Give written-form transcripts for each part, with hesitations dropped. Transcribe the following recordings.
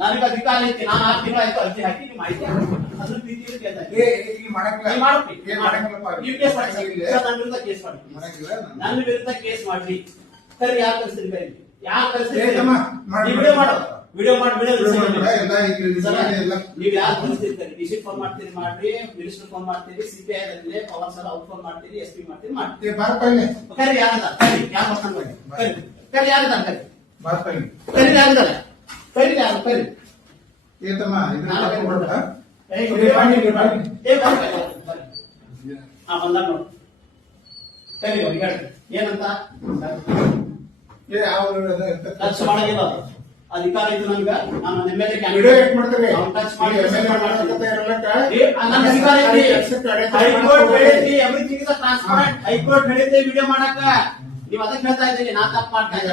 ನನಗೆ ಅಧಿಕಾರ ಐತಿ. ನಾನು 6 ತಿಂಗಳಾಯ್ತು ಅರ್ಜಿ ಹಾಕಿ ನೀವು ಮಾಹಿತಿ ಅದ್ರ ಪ್ರೀತಿಯಲ್ಲಿ ಕೇಳ್ತಾ ನನ್ನ ವಿರುದ್ಧ ಕೇಸ್ ಮಾಡ್ರಿ. ಸರಿ, ಯಾರು ಕಳಿಸ್ತೀರಿ? ಬೇರೆ ಯಾರು ಕಳಿಸ್ತೀರಿ? ವಿಡಿಯೋ ಮಾಡಿ ನೀವ್ ಯಾರು ಕಳಿಸ್ತಿರ್ತೀರಿ? ಡಿಸಿ ಫೋನ್ ಮಾಡ್ತೀರಿ ಮಾಡ್ರಿ, ಮಿನಿಸ್ಟರ್ ಫೋನ್ ಮಾಡ್ತೀರಿ, ಸಿಪಿಐ ಪವನ್ ಸರ್ ಅವ್ರು ಫೋನ್ ಮಾಡ್ತೀರಿ, SP ಮಾಡ್ತೀರಿ ಮಾಡ್ತೀರಿ. ಕರಿ ಯಾರಿದ್ದಾರೆ? ಯಾರು ಬರ್ತಾನೆ? ಕರಿ ಯಾರಿದ್ದಾರೆ? ಕರಿ ಯಾರಿದ್ದಾರೆ? ಕರಿ ಯಾರು? ಕರಿ ಬಂದ ನೋಡಿ. ಕರಿ ಏನಂತ ಟಚ್ ಮಾಡಂಗಿಲ್ಲ. ಅಧಿಕಾರ ಇದು ನನ್ಗ. ನಾನು MLA ಕ್ಯಾಂಡಿಡೇಟ್ ಹೈಕೋರ್ಟ್ ಹೇಳಿದ್ರಿ ಎವ್ರಿಥಿಂಗ್ ಇಸ್ ಟ್ರಾನ್ಸ್ಪರೆಂಟ್. ಹೈಕೋರ್ಟ್ ಹೇಳಿದ್ರಿ ವಿಡಿಯೋ ಮಾಡಕ. ನೀವ್ ಅದಕ್ಕೆ ಹೇಳ್ತಾ ಇದ್ದೀನಿ, ನಾನ್ ತಪ್ಪು ಮಾಡ್ತಾ ಇದ್ದೀನಿ.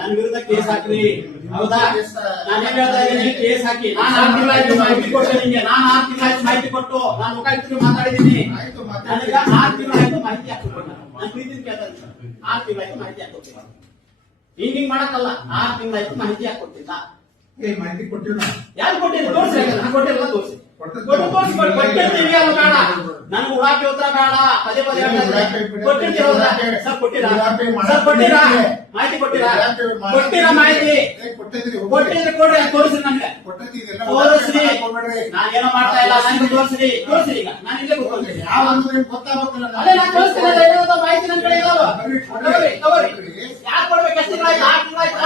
ನನ್ನ ವಿರುದ್ಧ ಕೇಸ್ ಹಾಕ್ರಿ. ಹೌದಾ? ನಾನೇನ್ ಹೇಳ್ತಾ ಇದ್ದೀನಿ, ಕೇಸ್ ಹಾಕಿ. ನಾನು 6 ತಿಂಗಳಾಯ್ತು ಮಾಹಿತಿ ಕೊಟ್ಟು ನಿಮ್ಗೆ. ನಾನು 6 ತಿಂಗಳಾಯ್ತು ಮಾಹಿತಿ ಕೊಟ್ಟು ನಾನು ಮುಖ ಇಟ್ಟು ಮಾತಾಡಿದ್ದೀನಿ. ನನಗೆ 6 ತಿಂಗಳಾಯ್ತು ಮಾಹಿತಿ ಹಾಕ್ಬೇಕು. ನಾನು ಪ್ರೀತಿ ಕೇಳ್ತಾ ಇದ್ದೀನಿ, 6 ತಿಂಗಳಾಯ್ತು ಮಾಹಿತಿ ಹಾಕೋತೀನಿ. ಹಿಂಗ್ ಮಾಡಕ್ಕಲ್ಲ. 6 ತಿಂಗಳಾಯ್ತು ಮಾಹಿತಿ ಹಾಕೊಟ್ಟಿಲ್ಲ. ಮಾಹಿತಿ ಕೊಟ್ಟಿಲ್ಲ. ಯಾರು ಕೊಟ್ಟಿಲ್ಲ? ತೋರಿಸಿ. ನಾನು ಕೊಟ್ಟಿಲ್ಲ, ತೋರಿಸಿ. ಕೊಟ್ಟಿರ್ತೀವಿ ಅಲ್ಲ ಬೇಡ. ನನ್ಗೆ ಉಡಾಪಿ ಉತ್ತರ ಬೇಡ. ಪದೇ ಪದೇ ಕೊಟ್ಟಿರ್ತೀವಿ. ಸರ್ ಕೊಟ್ಟಿರಾ? ಸರ್ ಕೊಟ್ಟಿರಾ? ಮಾಹಿತಿ ಕೊಟ್ಟಿರಾ? ಕೊಟ್ಟಿರಾ ಮಾಹಿತಿ? ಕೊಟ್ಟಿದ್ರೆ ಕೊಡ್ರಿ, ತೋರಿಸ್ರಿ. ನನ್ಗೆ ತೋರಿಸ್ರಿ. ನಾನೇನೋ ಮಾಡ್ತಾ ಇಲ್ಲ, ನನಗೆ ತೋರಿಸ್ರಿ. ತೋರಿಸ್ರಿ. ಈಗ ನಾನು ಇಲ್ಲೇ ಗೊತ್ತಿಲ್ಲ. ಅದೇ ನಾನು ತೋರಿಸ್ತೀನಿ. ಮಾಹಿತಿ ನನ್ನ ಕಡೆ ಇದಾವ. ತಗೋರಿ. ಯಾರು ಕೊಡ್ಬೇಕು? ಎಷ್ಟು ತಿಂಗಳಾಯ್ತು? 6 ತಿಂಗಳಾಯ್ತು.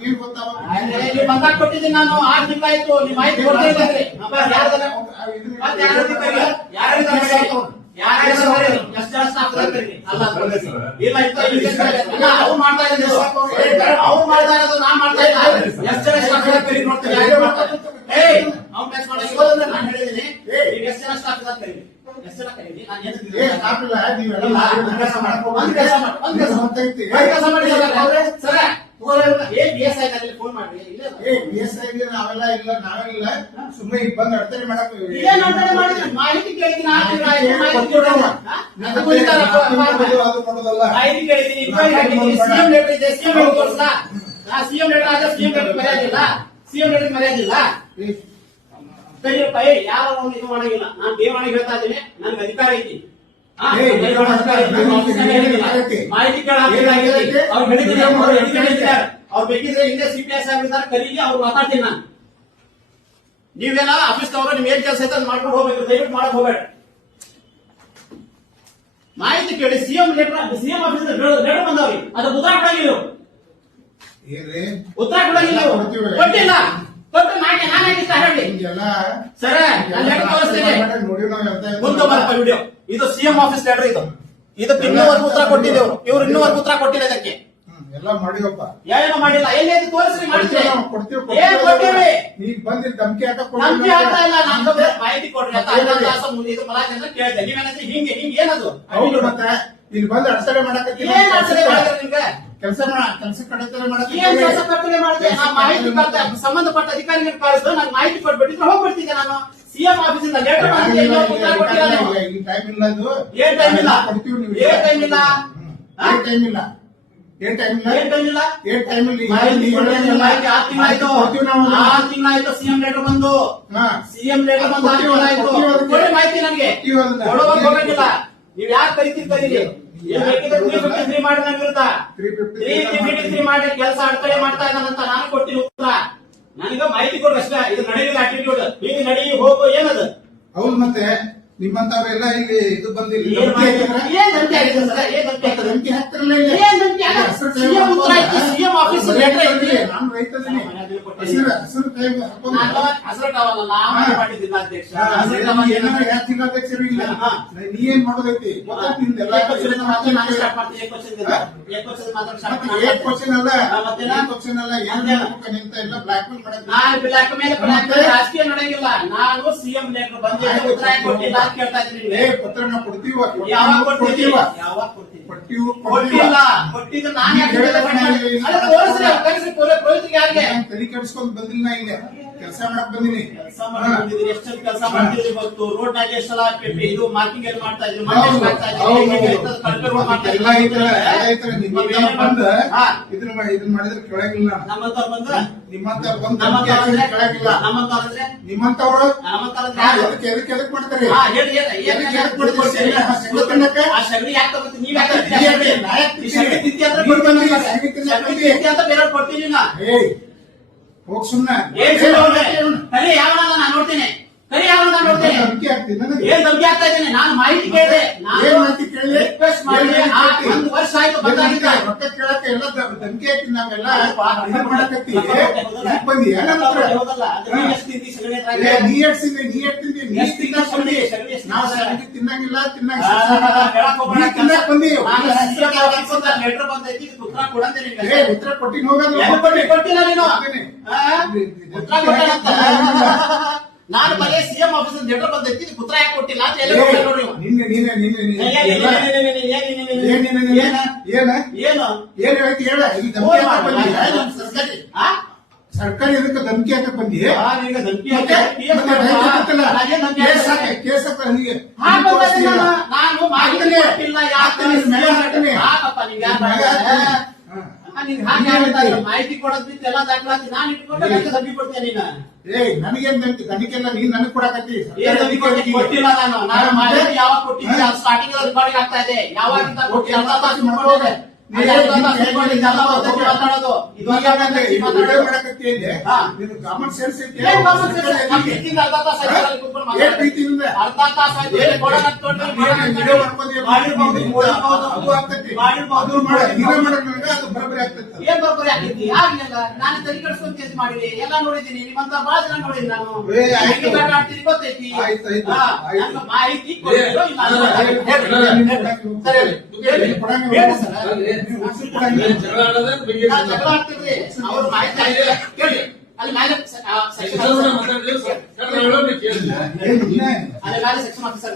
ನೀವು ಬಂದಾಗ ಕೊಟ್ಟಿದ್ದೀನಿ ನಾನು. 6 ತಿಂಗಳಾಯ್ತು. ನೀವು ಮಾಹಿತಿ ಕೊಡ್ತಾ ಇದ್ದೀರಿ. ಅವ್ರು ಮಾಡ್ತಾ ಇದ್ದೀನಿ, ಅವ್ರು ಮಾಡ್ತಾ ಇರೋದು ನಾನ್ ಮಾಡ್ತಾ ಇಲ್ಲ. ಎಷ್ಟು ಜನ ಸ್ಟಾಫ್ ಕರೀರಿ ನೋಡ್ತೀನಿ. ಅವ್ನು ಟಚ್ ಮಾಡಿ ನಾನು ಹೇಳಿದ್ದೀನಿ. ನೀವು ಎಷ್ಟು ಜನ ಸ್ಟಾಫ್ ಕರೀರಿ, ಎಷ್ಟು ಜನ ಕರೀರಿ. ನಾನು ಸರ ಫೋನ್ ಮಾಡ್ರಿ. ನಾವೆಲ್ಲ ಇಲ್ಲ, ನಾವೆಲ್ಲ ಸುಮ್ಮನೆ ಬಂದ್ ಅಡತನೆ ಮಾಡಕ್ ಮಾಹಿತಿ ಕೇಳಿದ್ದೀನಿ. ಸಿಎಂ ಲೆಟರ್ ಆದ್ರೆ ಸಿಎಂ ಲೆಟರ್ ಮರ್ಯಾದಿಲ್ಲ. ಸಿಎಂ ಲೆಟರ್ ಮರ್ಯಾದಿಲ್ಲ. ಸರಿಯಪ್ಪ, ಯಾರು ಇದು ಮಾಡಂಗಿಲ್ಲ. ನಾನು ದೇವಾಣಿಗೆ ಹೇಳ್ತಾ ಇದ್ದೀನಿ, ನನ್ಗೆ ಅಧಿಕಾರ ಐತಿ. ಮಾಹಿತಿ ಕೇಳ ಅವ್ರು ಹೇಳಿದ್ದಾರೆ. ಅವ್ರು ಬೇಕಿದ್ರೆ ಹಿಂದೆ CPI ಸಾಹೇಬ್ ಇದ್ದಾರೆ, ಕರೀಲಿ. ಅವ್ರು ಮಾತಾಡ್ತೀನಿ ನಾನು. ನೀವೆಲ್ಲ ಆಫೀಸ್ ತಗೊಂಡು ನಿಮ್ ಏನ್ ಕೆಲಸ ಐತೆ ಮಾಡ್ಕೊಂಡು ಹೋಗ್ಬೇಕು. ದಯವಿಟ್ಟು ಮಾಡಕ್ ಹೋಗ್ಬೇಡ. ಮಾಹಿತಿ ಕೇಳಿ. CM letter, CM office letter ಬಂದವ್ರಿ. ಅದು ಉತ್ತರ ಕೊಡಂಗಿಲ್ಲ. ಉತ್ತರ ಕೊಡಂಗಿಲ್ಲ. ಕೊಟ್ಟಿಲ್ಲ. ಕೊಟ್ಟು ನಾನೇ ಇಷ್ಟ ಹೇಳಿ ಸರ. ನಾನು ಲೆಟರ್ ತೋರಿಸ್ತೇನೆ. ಮುಂದೆ ಬರಪ್ಪ ವಿಡಿಯೋ. ಇದು ಸಿಎಂ ಆಫೀಸ್ ಲೆಟರ್. ಇದಕ್ಕೆ ಇನ್ನೂವರೆಗೂ ಉತ್ತರ ಕೊಟ್ಟಿದ್ದೇವರು. ಇವ್ರು ಇನ್ನೂವರೆಗೂ ಉತ್ತರ ಕೊಟ್ಟಿಲ್ಲ. ಇದಕ್ಕೆ ಎಲ್ಲ ಮಾಡಿವಪ್ಪ. ಏನೋ ಮಾಡಿಲ್ಲ. ಎಲ್ಲಿ ತೋರಿಸ್ರಿ. ಮಾಡಿದ್ರೆ ಕೊಡ್ತೀವಿ. ಈಗ ಬಂದಿಲ್ಲ ಧಮಕಿ ಧಮಕಿ ಹಾಕ್ತಾ ಇಲ್ಲ. ನಾನು ಮಾಹಿತಿ ಕೊಡ್ರಿ ಅಂತ ಮುಂದೆ ಇದು ಮಲಾಜ್ ಕೇಳಿದೆ. ನೀವೇನಂದ್ರೆ ಹಿಂಗೆ ಹಿಂಗೆ ಏನದು? ಹೌದು, ಮತ್ತೆ ಇಲ್ಲಿ ಬಂದು ಅಡಸಡೆ ಮಾಡಕ್ಕೆ ಕೆಲಸ ಕಡೆ ಮಾಡಿದೆ. ಮಾಹಿತಿ ಸಂಬಂಧಪಟ್ಟ ಅಧಿಕಾರಿಗಳು ಕಳಿಸಿದ್ರು. ನಾನು ಮಾಹಿತಿ ಕೊಟ್ಬಿಟ್ಟಿದ್ರೆ ಹೋಗ್ಬಿಡ್ತಿದ್ದೆ. ನಾನು ಸಿಎಂ ಆಫೀಸಿಂದ ಲೆಟರ್ ಈ ಟೈಮ್ ಇಲ್ಲ. ಇದು ಏನ್ ಟೈಮ್ ಇಲ್ಲ? ಕೊಡ್ತೀವಿ. ನೀವು ಏನ್ ಟೈಮ್ ಇಲ್ಲ? ಏನ್ ಟೈಮ್ ಇಲ್ಲ? ಏನ್ ಟೈಮ್ ಇಲ್ಲ? ಏನ್ ಟೈಮ್ ಇಲ್ಲ? ಏನ್ ಟೈಮ್ ಇಲ್ಲ? ಮಾಹಿತಿ 6 ತಿಂಗಳಾಯ್ತು. 6 ತಿಂಗಳಾಯ್ತು ಸಿಎಂ ಲೆಟರ್ ಬಂದು. ಸಿಎಂ ಲೆಟರ್ ಬಂದು 6 ತಿಂಗಳಾಯ್ತು. ಕೊಡಿ ಮಾಹಿತಿ ನನಗೆ. ಕೊಡೋವಾಗ ಹೋಗಂಗಿಲ್ಲ. ನೀವ್ ಯಾರು ಕರಿತೀರಿ ಕರೀರಿ. ಬೇಕಿದ್ರೆ 353 ಮಾಡಿ ನನ್ನ ವಿರುದ್ಧ 353 ಮಾಡಿ ಕೆಲಸ ಅಡ್ತಡೆ ಮಾಡ್ತಾ ಇದ್ದಾನಂತ ನಾನು ಕೊಡ್ತೀನಿ ಉತ್ತರ. ನನಗೆ ಮಾಹಿತಿ ಕೊಡ್ರಿ ಅಷ್ಟೇ. ಇದು ನಡೆಯುವ ಆಟಿಟ್ಯೂಡ್. ಹೀಗೆ ನಡಿ ಹೋಗು ಏನದು? ಹೌದು, ಮತ್ತೆ ನಿಮ್ಮಂತವ್ರೆಲ್ಲ ಇಲ್ಲಿ ಇದು ಬಂದಿಲ್ಲ. ಏನ್ ಧಮಕಿ ಆಗಿದೆ ಸರ್? ಏನ್ ಧಮಕಿ ಆಗ್ತದೆ? ಧಮಕಿ ಹಾಕ್ತಿರಲ್ಲ. ಏನ್ ಧಮಕಿ ಆಗ? ಸಿಎಂ ಉತ್ತರ ಐತಿ. ಸಿಎಂ ಆಫೀಸ್ ಲೆಟರ್ ಐತಿ. ನಾನು ರೈತದಿನಿ. ಹಸಿರು ಕೈ ಹಸರಟವಲ್ಲ. ನಾನು ಮಾಡಿದ್ದೀನಿ ಅಧ್ಯಕ್ಷ. ಜಿಲ್ಲಾಧ್ಯಕ್ಷರು ಇಲ್ಲ. ನೀ ಏನ್ ಮಾಡೋದೈತಿ ಗೊತ್ತಾಗ್ತಿಲ್ಲ. ಎಲ್ಲ ಕ್ವಶನ್ ಅಲ್ಲ. ನಿಂತ ಎಲ್ಲ ಬ್ಲಾಕ್ ಮೇಲ್ ಮಾಡಕ್ ನಾನು ಬ್ಲಾಕ್ ಮೇಲ್ ರಾಜಕೀಯ ನಡೆಯಂಗಿಲ್ಲ. ನಾನು ಸಿಎಂ ಲೆಟರ್ ಬಂದು ಉತ್ತರ ಕೊಟ್ಟಿಲ್ಲ ಅಂತ ಕೇಳ್ತಾ ಇದ್ದೀನಿ. ಪತ್ರ ನಾವು ಕೊಡ್ತೀವ. ಯಾವಾಗ ಕೊಡ್ತೀವಿ? ಯಾವಾಗ ಕೊಡ್ತೀವಿ? ಕೊಟ್ಟಿಲ್ಲ. ಕೊಟ್ಟಿದ್ರೆ ನಾನು ಯಾಕೆ ತಲೆ ಕೆಡಿಸ್ಕೊಂಡು ಬಂದಿಲ್ಲ. ಈಗ ಕೆಲಸ ಮಾಡಕ್ ಬಂದಿನಿ. ಕೆಲಸ ಮಾಡಿದ್ರೆ ಎಷ್ಟೊಂದು ಕೆಲಸ ಮಾಡ್ತಿದ್ರಿ ಗೊತ್ತು. ರೋಡ್ ನಾಗ ಎಷ್ಟೆಲ್ಲ ಇದು ಮಾರ್ಕಿಂಗ್ ಎಲ್ಲಿ ಮಾಡ್ತಾ ಇದ್ರಿ, ಮನೆ ಮಾಡ್ತಾ ಇದ್ರಿ, ಎಲ್ಲ ಐತ್ರ ನಿಮ್ಮಂತವ್ರು ಬಂದ ಇದನ್ನ ಮಾಡಿದ್ರೆ ಕೆಳಗಿಲ್ಲ. ನಮ್ಮಂತವ್ರು ಬಂದು ನಿಮ್ಮಂತವ್ರು ಬಂದು ಕೆಳಗಿಲ್ಲ. ನಮ್ಮಂತವ್ರಂದ್ರೆ ನಿಮ್ಮಂತವ್ರು ನಮ್ಮಂತವ್ರಂದ್ರೆ ಎದಕ್ ಮಾಡ್ತಾರೆ? ಆ ಸಗಣಿ ಯಾಕೆ ತಗೋತೀವಿ? ನೀವ್ ಯಾಕೆ ಸಗಣಿ ತಿಂತಿ ಅಂದ್ರೆ ಅಂತ ಬೇರೆ ಕೊಡ್ತೀನಿ ನಾ. ಹೋಗ್ ಸುಮ್ನೆ ಕರಿ ಯಾವನ ನಾನು ನೋಡ್ತೇನೆ, ಕರಿ ಯಾವನ ನಾನು ನೋಡ್ತೇನೆ. ಧಮಕಿ ಹಾಕ್ತೀನಿ ನನಗೆ. ಏನ್ ಧಮಕಿ ಆಗ್ತಾ ಇದ್ದೇನೆ? ನಾನು ಮಾಹಿತಿ ಕೇಳಿದೆ. ಏನ್ ಮಾಹಿತಿ ಕೇಳಿ? ರಿಕ್ವೆಸ್ಟ್ ಮಾಡಿ 1 ವರ್ಷ ಆಯ್ತು ಬಂದಾಗಿದ್ದ. ರೊಕ್ಕ ಕೇಳಕ್ಕೆ ಎಲ್ಲ ಧಮಕಿ ಹಾಕಿ ನಾವೆಲ್ಲ ಇದು ಮಾಡಕತ್ತಿ ಬಂದಿ. ಹೌದಲ್ಲ, ಅದು ನೀವ್ ಎಷ್ಟು ತಿಂದಿ ಸಗಣಿ ಹತ್ರ? ನೀ ಎಷ್ಟ್ ತಿಂದಿ? ನೀ ಎಷ್ಟ್ ತಿಂದಿ? ನೀ ಎಷ್ಟು ತಿಂದ ಸಗಣಿ? ಸಗಣಿ ಎಷ್ಟು ನಾವು ತಿಂದ? ಸಗಣಿ ತಿನ್ನಂಗಿಲ್ಲ, ಹೇಳಕ್ ಹೋಗ್ಬೇಡ. ತಿನ್ನಕ್ ಬಂದಿ. ಲೆಟರ್ ಬಂದೈತಿ, ಉತ್ತರ ಕೊಡಂತೆ ನಿಮ್ಗೆ. ಉತ್ತರ ಕೊಟ್ಟಿನ ಹೋಗೋದು ಕೊಟ್ಟಿಲ್ಲ ನೀನು. ಉತ್ತರ ಕೊಟ್ಟಾನಂತ. ನಾನು ಬರೀ ಸಿಎಂ ಆಫೀಸ್ ಲೆಟರ್ ಬಂದೈತಿ, ಉತ್ತರ ಯಾಕೆ ಕೊಟ್ಟಿಲ್ಲ ಅಂತ ಎಲ್ಲ ನೋಡಿ. ಏನು ಹೇಳ್ತಿ ಹೇಳ. ಈಗ ಧಮಕಿ ಹಾಕಕ್ ಬಂದಿ. ಸರ್ಕಾರಿ ಇದಕ್ಕೆ ಧಮಕಿ ಹಾಕಕ್ ಬಂದಿ. ಕೇಸ್ ಹಾಕ ನನಗೆ. ನಾನು ಮಾಹಿತಿ ಕೊಟ್ಟಿಲ್ಲ. ಯಾಕಪ್ಪ ನಿಮ್ಗೆ ಮಾಹಿತಿ ಕೊಡೋದ್ ಬಿಟ್ಟು ಎಲ್ಲ ದಾಖಲಾತಿ ನಾನು ಇಟ್ಕೊಂಡು ಧಮಕಿ ಕೊಡ್ತೇನೆ ನೀನು. ನನಗೇನ್ ತನಿಖೆಲ್ಲ ನೀನ್ ನನಗ್ ಕೊಡಕತ್ತಿ. ಕೊಟ್ಟಿಲ್ಲ ನಾನು ಮಾಹಿತಿ ಯಾವಾಗ ಕೊಟ್ಟಿದ್ದೆ ಅದು ಸ್ಟಾರ್ಟಿಂಗ್ ರೆಕಾರ್ಡಿಂಗ್ ಆಗ್ತಾ ಇದೆ. ಯಾವಾಗಿಂದ ಕೊಟ್ಟಿಲ್ಲ ಮಾತಾಡೋದು ಕಾಮನ್ ಸೆನ್ಸ್ ಐತಿ. ಅರ್ಧ ತಾಸು ಏನ್ ಬರೋಬ್ಬರಿ ಆಗ್ತೈತಿ? ಆಗ್ಲಿಲ್ಲ. ನಾನು ತಲೆ ಕೆಡಿಸ್ಕೊಂಡ್ ಕೇಸ್ ಮಾಡಿದೆ, ಎಲ್ಲ ನೋಡಿದೀನಿ. ನಿಮ್ಮಂತ ಬಹಳ ಜನ ನೋಡಿದೀನಿ ನಾನು. ಆಡ್ತೀನಿ ಗೊತ್ತೈತಿ. ಮಾಹಿತಿ ಕೊಟ್ಟಿರೋ ಇಲ್ಲ ಜಗಳ ಆಡ್ತಿರ್ರಿ. ಅವ್ರ ಮಾಹಿತಿ ಕೇಳಿ. ಅಲ್ಲಿ ಮೇಲೆ ಸೆಕ್ಷನ್ ಆಫೀಸರ್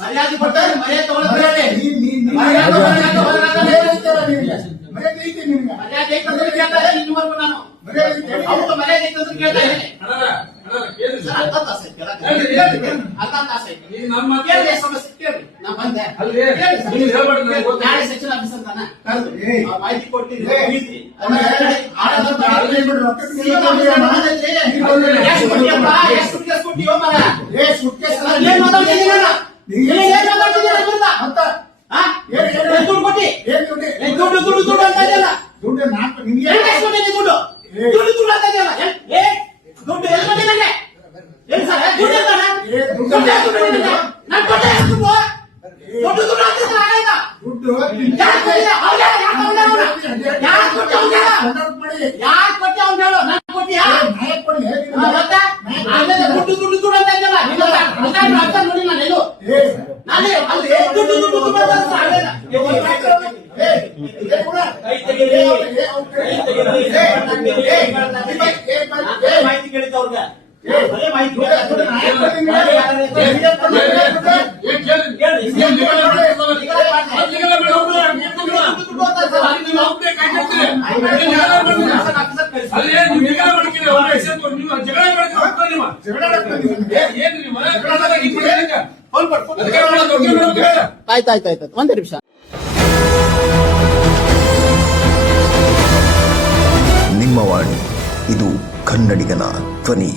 ಮರ್ಯಾದೆ ಕೊಟ್ಟಾರೆ ಮರ್ಯಾದೆ ತಗೊಳ್ತಾರೆ. ಮರ್ಯಾದೆ ಐತಂದ್ರೆ ಕೇಳ್ತಾ ಇದ್ದೀನಿ ಇನ್ನುವರೆಗೂ ನಾನು. ಅವ್ರು ಮರ್ಯಾದೆ ಐತಂದ್ರೆ ಕೇಳ್ತಾ ಇದ್ದೀನಿ. ಅರ್ಧ ತಾಸು ಕೇಳಿ ಸಮಸ್ಯೆ ಕೇಳಿ. ನಾ ಬಂದೆ ನಾಳೆ ಸೆಕ್ಷನ್ ಆಫೀಸರ್ ಮಾಹಿತಿ ಕೊಟ್ಟಿದ್ರಿ. ಎಷ್ಟು ಕೇಸ್ ಕೊಟ್ಟಿಯೋ ಮರ? ಏನ್ ಮಾತಾಡ್ತಿದ್ದೀರ? ಏನ್ ಮಾತಾಡ್ತಿದ್ದೀರ? ದುಡ್ಡು ಕೊಟ್ಟಿ ದುಡ್ಡು ದುಡ್ಡು ದುಡ್ಡು ಅಂತ ಇದೆಯಲ್ಲ. ದುಡ್ಡು ದುಡ್ಡು ದುಡ್ಡು ಅಂತ ಇದೆಯಲ್ಲ. ದುಡ್ಡು ಎಲ್ಲಿ ಕೊಟ್ಟಿ ನನಗೆ? ಎಲ್ಲಿ ಸರ್ ದುಡ್ಡು ಅಂತ ನಾನು ಕೊಟ್ಟೆ ದುಡ್ಡು ದುಡ್ಡು ದುಡ್ಡು ಅಂತ ಆಗಾಯ್ತಾ? ಯಾರು ಕೊಟ್ಟೆ ಅವ್ನು ಹೇಳು. ನಾನು ಕೊಟ್ಟಿಯಾ? ದುಡ್ಡು ದುಡ್ಡು ದುಡ್ಡು ಅಂತ ಇದೆಯಲ್ಲ. ಅರ್ಥ ನೋಡಿ ನಾನು ಎಲ್ಲೂ ನಾನೇ ಅಲ್ಲಿ ದುಡ್ಡು ದುಡ್ಡು ದುಡ್ಡು ಅಂತ ಆಗಲ್ಲ. ಮಾಹಿತಿ ಕೇಳಿದ್ದ ಅವ್ರಿಗೆ ಮಾಹಿತಿ ಆಯ್ತಾಯ್ತಾಯ್ತು ಒಂದೇ ನಿಮಿಷ. ನಿಮ್ಮ ವಾಣಿ, ಇದು ಕನ್ನಡಿಗನ ಧ್ವನಿ.